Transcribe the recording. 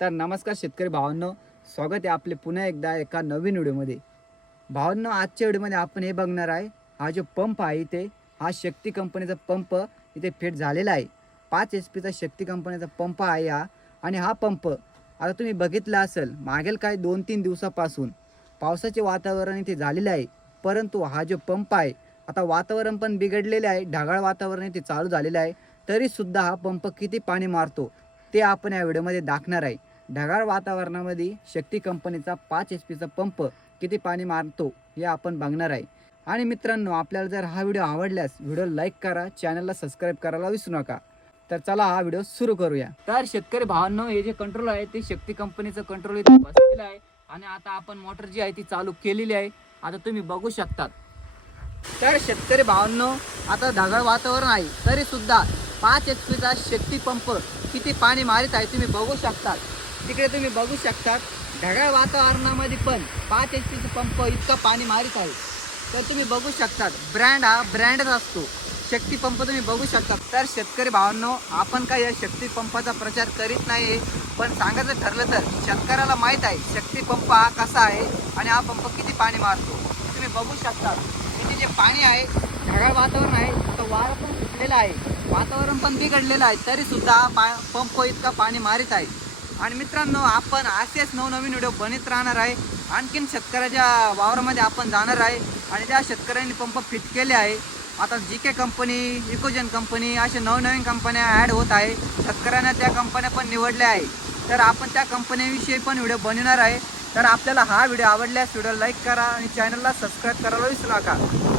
तर नमस्कार शेतकरी भावांनो स्वागत आहे आपले पुन्हा एकदा एका नवीन व्हिडिओमध्ये. भावांनो आजच्या व्हिडिओमध्ये आपण हे बघणार आहे हा जो पंप आहे इथे हा शक्ती कंपनीचा पंप इथे फिट झालेला आहे. पाच एच पीचा शक्ती कंपनीचा पंप आहे हा आणि हा पंप आता तुम्ही बघितला असेल मागील काय दोन तीन दिवसापासून पावसाचे वातावरण इथे झालेले आहे. परंतु हा जो पंप आहे आता वातावरण पण बिघडलेले आहे ढगाळ वातावरण इथे चालू झालेलं आहे तरीसुद्धा हा पंप किती पाणी मारतो ते आपण या व्हिडिओमध्ये दाखणार आहे. ढगाळ वातावरणामध्ये शक्ती कंपनीचा पाच एच पीचा पंप किती पाणी मारतो हे आपण बघणार आहे. आणि मित्रांनो आपल्याला जर हा व्हिडिओ आवडल्यास व्हिडिओ लाईक करा चॅनलला सबस्क्राईब करायला विसरू नका. तर चला हा व्हिडिओ सुरू करूया. तर शेतकरी भावांनो हे जे कंट्रोल आहे ते शक्ती कंपनीचं कंट्रोल इथे बसलेलं आहे. आणि आता आपण मोटर जी आहे ती चालू केलेली आहे. आता तुम्ही बघू शकतात. तर शेतकरी भावांनो आता ढगाळ वातावरण आहे. तरी सुद्धा पाच एच पीचा शक्ती पंप किती पाणी मारित आहे तुम्ही बघू शकतात. तिकडे तुम्ही बघू शकतात. ढगाळ वातावरणामध्ये पण पाच एच पीचा पंप इतका पाणी मारित आहे. तर तुम्ही बघू शकतात ब्रँड हा ब्रँडच असतो. शक्ती पंप तुम्ही बघू शकतात. तर शेतकरी भावांनो आपण काय या शक्ती पंपाचा प्रचार करीत नाही पण सांगायचं ठरलं तर शेतकऱ्याला माहीत आहे शक्ती पंप हा कसा आहे आणि हा पंप किती पाणी मारतो. तुम्ही बघू शकता इथे जे पाणी आहे ढगाळ वातावरण आहे तो वारं पण सुटलेलं आहे. वातावरण पण बिघडलेलं आहे तरीसुद्धा पा पंप इतका पाणी मारित आहे. आणि मित्रांनो आपण असेच नवनवीन व्हिडिओ बनत राहणार आहे. आणखीन शेतकऱ्याच्या वावरामध्ये आपण जाणार आहे. आणि त्या शेतकऱ्यांनी पंप फिट केले आहे आता जी के कंपनी इकोजन कंपनी अशा नवनवीन कंपन्या ॲड होत आहे. शेतकऱ्यांना त्या कंपन्या पण निवडल्या आहे. तर आपण त्या कंपन्याविषयी पण व्हिडिओ बनवणार आहे. तर आपल्याला हा व्हिडिओ आवडल्यास व्हिडिओ लाईक करा आणि चॅनलला सबस्क्राईब करायला विसरू नका.